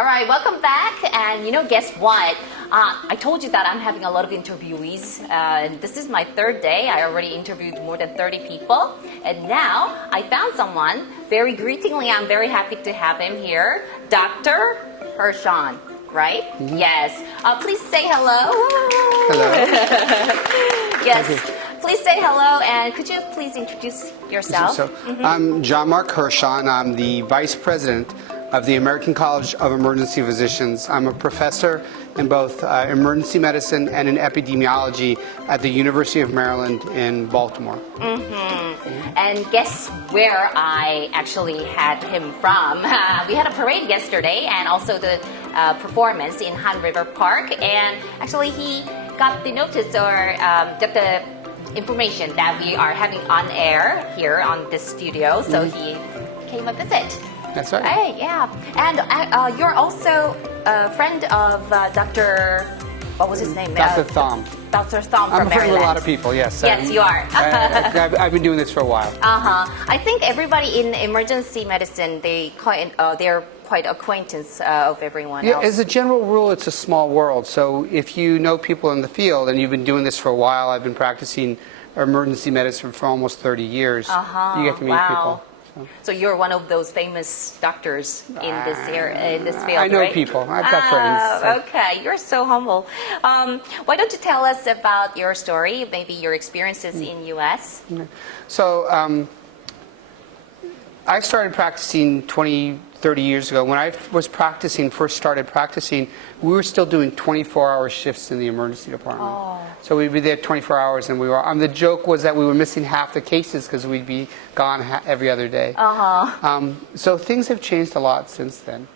All right, welcome back. And guess what? I told you that I'm having a lot of interviewees. This is my third day. I already interviewed more than 30 people. And now I found someone. Very greetingly, I'm very happy to have him here. Dr. Hirshon, right? Mm-hmm. Yes. Please say hello. Hello. Yes. Please say hello, and could you please introduce yourself? I'm John Mark Hirshon. I'm the Vice President of the American College of Emergency Physicians. I'm a professor in both emergency medicine and in epidemiology at the University of Maryland in Baltimore. And guess where I actually had him from? We had a parade yesterday and also the performance in Han River Park, and actually he got the notice or got the information that we are having on air here on this studio, so he came a visit. That's right. Hey, yeah. And you're also a friend of Dr. What was his name? Dr. Thom. Dr. Thom from I'm a friend Maryland. of a lot of people, yes. Yes, you are. I've been doing this for a while. I think everybody in emergency medicine, they're quite acquaintance of everyone else. As a general rule, it's a small world. So if you know people in the field and you've been doing this for a while, I've been practicing emergency medicine for almost 30 years. You get to meet people. So you're one of those famous doctors in this field, I know right? people. I've got friends. So. Okay, you're so humble. Why don't you tell us about your story, maybe your experiences in U.S.? So I started practicing 30 years ago. When I was first started practicing, we were still doing 24-hour shifts in the emergency department. So we'd be there 24 hours, and we were. The joke was that we were missing half the cases because we'd be gone every other day. So things have changed a lot since then,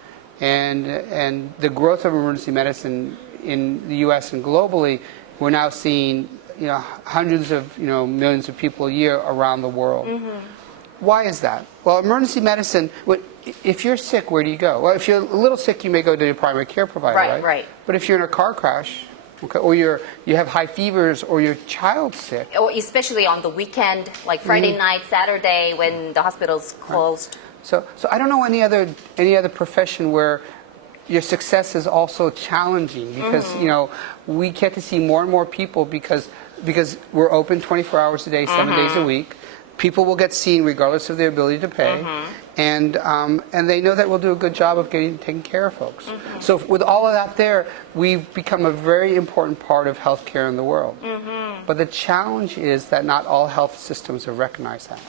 and the growth of emergency medicine in the U.S. and globally, we're now seeing hundreds of millions of people a year around the world. Why is that? Well, emergency medicine, if you're sick, where do you go? Well, if you're a little sick, you may go to your primary care provider, right? But if you're in a car crash, or you have high fevers, or your child's sick. Or especially on the weekend, like Friday night, Saturday, when the hospital's closed. So I don't know any other profession where your success is also challenging, because we get to see more and more people because we're open 24 hours a day, 7 days a week. People will get seen regardless of their ability to pay, and they know that we'll do a good job of taking care of folks. So with all of that there, we've become a very important part of healthcare in the world. But the challenge is that not all health systems have recognized that.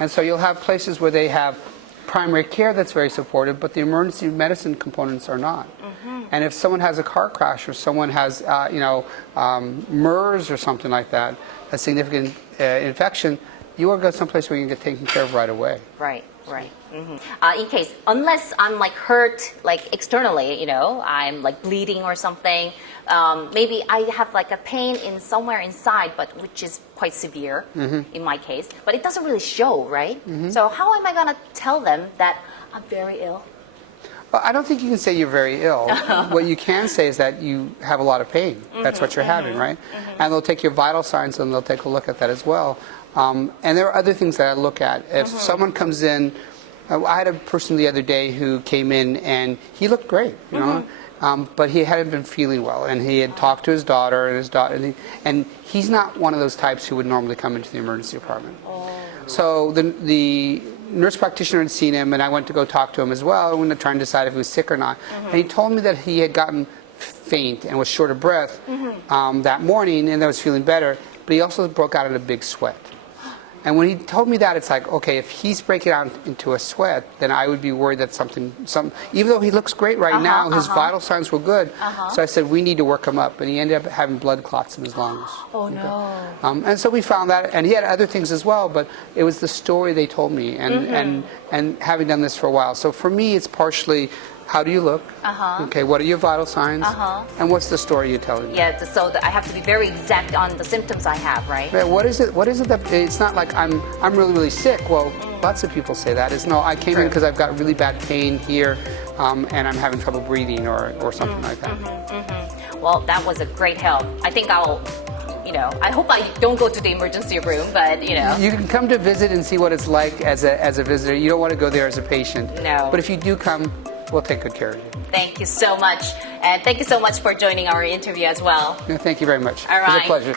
And so you'll have places where they have primary care that's very supportive, but the emergency medicine components are not. And if someone has a car crash, or someone has MERS or something like that, a significant infection, you want to go someplace where you can get taken care of right away. Right. In case, unless I'm hurt, externally, I'm bleeding or something, maybe I have a pain somewhere inside, but which is quite severe in my case, but it doesn't really show, right? So how am I going to tell them that I'm very ill? Well, I don't think you can say you're very ill. What you can say is that you have a lot of pain. That's what you're having, right? And they'll take your vital signs and they'll take a look at that as well. And there are other things that I look at. If someone comes in, I had a person the other day who came in and he looked great, but he hadn't been feeling well, and he had talked to his daughter, and he's not one of those types who would normally come into the emergency department. So the nurse practitioner had seen him, and I went to go talk to him as well, and trying to decide if he was sick or not. And he told me that he had gotten faint and was short of breath that morning, and that was feeling better, but he also broke out in a big sweat. And when he told me that, it's like, okay, if he's breaking out into a sweat, then I would be worried that even though he looks great right now, his vital signs were good. So I said, we need to work him up. And he ended up having blood clots in his lungs. Oh, no. And so we found that, and he had other things as well, but it was the story they told me, and having done this for a while. So for me, it's partially, how do you look? Okay, what are your vital signs? And what's the story you're telling me? Yeah, so I have to be very exact on the symptoms I have, right? Yeah, what is it that, it's not like I'm really, really sick. Well, lots of people say that. No, I came in because I've got really bad pain here, and I'm having trouble breathing or something like that. Well, that was a great help. I think I'll I hope I don't go to the emergency room, but You can come to visit and see what it's like as a visitor. You don't want to go there as a patient. No. But if you do come, we'll take good care of you. Thank you so much. And thank you so much for joining our interview as well. No, thank you very much. All It was right. a pleasure.